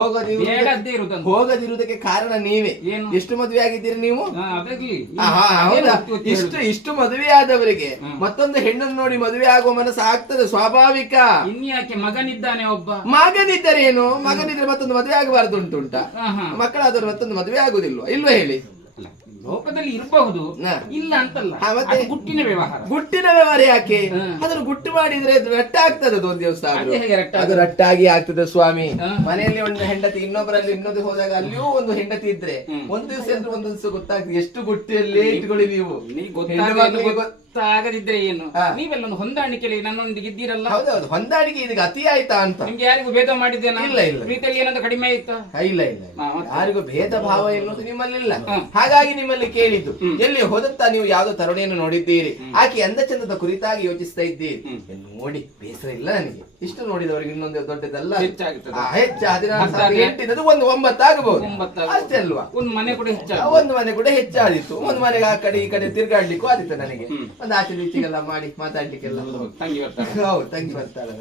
ಹೋಗದಿರುವುದಕ್ಕೆ ಕಾರಣ ನೀವೇ. ಎಷ್ಟು ಮದುವೆ ಆಗಿದ್ದೀರಿ ನೀವು? ಇಷ್ಟು ಮದುವೆ ಆದವರಿಗೆ ಮತ್ತೊಂದು ಹೆಣ್ಣನ್ನು ನೋಡಿ ಮದುವೆ ಆಗುವ ಮನಸ್ಸು ಆಗ್ತದೆ, ಸ್ವಾಭಾವಿಕ. ಇನ್ಯಾಕೆ ಮಗನಿದ್ದಾನೆ ಒಬ್ಬ. ಮಗನಿದ್ದರೆ ಏನು? ಮಗನಿದ್ರೆ ಮತ್ತೊಂದು ಮದುವೆ ಆಗಬಾರದು ಉಂಟುಂಟ? ಮಕ್ಕಳಾದವರು ಮತ್ತೊಂದು ಮದುವೆ ಆಗುದಿಲ್ವಾ? ಇಲ್ವಾ ಹೇಳಿ? ಲೋಕದಲ್ಲಿ ಇರಬಹುದು, ಇಲ್ಲ ಅಂತಲ್ಲ. ಗುಟ್ಟಿನ ವ್ಯವಹಾರ. ಗುಟ್ಟಿನ ವ್ಯವಹಾರ ಯಾಕೆ? ಅದನ್ನು ಗುಟ್ಟು ಮಾಡಿದ್ರೆ ರಟ್ಟ ಆಗ್ತದೆ. ಅದು ಒಂದು ದಿವಸ ಅದು ರಟ್ಟಾಗಿ ಆಗ್ತದೆ ಸ್ವಾಮಿ. ಮನೆಯಲ್ಲಿ ಒಂದು ಹೆಂಡತಿ ಇನ್ನೊಬ್ಬರಲ್ಲಿ ಇನ್ನೊಂದು ಹೋದಾಗ ಅಲ್ಲಿಯೂ ಒಂದು ಹೆಂಡತಿ ಇದ್ರೆ ಒಂದು ದಿವಸ ಅಂದ್ರೆ ಒಂದು ದಿವಸ ಗೊತ್ತಾಗ್ತದೆ ಎಷ್ಟು ಗುಟ್ಟಿಯಲ್ಲೇ ಇಟ್ಕೊಳ್ಳಿ ನೀವು. ಆಗದಿದ್ರೆ ಏನು, ನೀವೆಲ್ಲ ಒಂದು ಹೊಂದಾಣಿಕೆ ನನ್ನೊಂದಿಗೆ ಇದ್ದೀರಲ್ಲ. ಹೌದೌದು, ಹೊಂದಾಣಿಕೆ ಇದೀಗ ಅತಿ ಆಯ್ತಾ ಅಂತ. ನಿಮ್ಗೆ ಯಾರಿಗೂ ಭೇದ ಮಾಡಿದ್ದೇನೆ? ಇಲ್ಲ ಇಲ್ಲ. ಪ್ರೀತಿಯಲ್ಲಿ ಏನಾದ್ರು ಕಡಿಮೆ ಆಯ್ತಾ? ಇಲ್ಲ ಇಲ್ಲ, ಯಾರಿಗೂ ಭೇದ ಭಾವ ಎನ್ನುವುದು ನಿಮ್ಮಲ್ಲಿಲ್ಲ. ಹಾಗಾಗಿ ನಿಮ್ಮಲ್ಲಿ ಕೇಳಿದ್ದು, ಎಲ್ಲಿ ಹೋದಂತ ನೀವು ಯಾವ್ದೋ ತರುಣಿಯನ್ನು ನೋಡಿದ್ದೀರಿ, ಆಕೆ ಅಂದ ಚಂದದ ಕುರಿತಾಗಿ ಯೋಚಿಸ್ತಾ ಇದ್ದೀರಿ. ನೋಡಿ ಬೇಸರ ಇಲ್ಲ ನನಗೆ. ಇಷ್ಟು ನೋಡಿದವರಿಗೆ ಇನ್ನೊಂದು ದೊಡ್ಡದಲ್ಲ, ಹೆಚ್ಚು 16 ಒಂದು 9 ಆಗಬಹುದು ಅಷ್ಟೇ ಅಲ್ವಾ? ಒಂದು ಮನೆ ಕೂಡ ಹೆಚ್ಚಾದಿತ್ತು. ಒಂದು ಮನೆಗೆ ಆ ಕಡೆ ಈ ಕಡೆ ತಿರ್ಗಾಡ್ಲಿಕ್ಕೂ ಆದಿತ್ತು ನನಗೆ. ಒಂದು ಆಚೆ ಈಚೆಗೆಲ್ಲ ಮಾಡಿ ಮಾತಾಡ್ಲಿಕ್ಕೆಲ್ಲ ಹೌದು ತಂಗಿ ಬರ್ತಾಳೆ.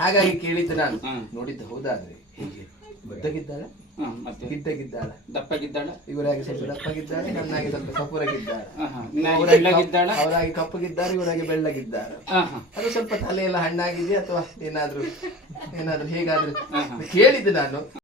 ಹಾಗಾಗಿ ಕೇಳಿದ್ದು ನಾನು. ನೋಡಿದ್ದು ಹೌದಾದ್ರೆ ಹೇಗೆ ಬುದ್ಧಗಿದ್ದಾಳೆ, ಗಿಡ್ಡಗಿದ್ದಾಳ, ದಪ್ಪಗಿದ್ದಾಳ? ಇವರಾಗಿ ಸ್ವಲ್ಪ ದಪ್ಪಗಿದ್ದಾಳೆ, ನನ್ನಾಗಿ ಸ್ವಲ್ಪ ಕಪುರಗಿದ್ದಾಳೆ. ಅವರಾಗಿ ಕಪ್ಪಗಿದ್ದಾರೆ, ಇವರಾಗಿ ಬೆಳ್ಳಗಿದ್ದಾರೆ. ಅದು ಸ್ವಲ್ಪ ತಲೆ ಎಲ್ಲ ಹಣ್ಣಾಗಿದೆಯಾ ಅಥವಾ ಏನಾದ್ರೂ ಹೇಗಾದ್ರೂ ಕೇಳಿದ್ದು ನಾನು.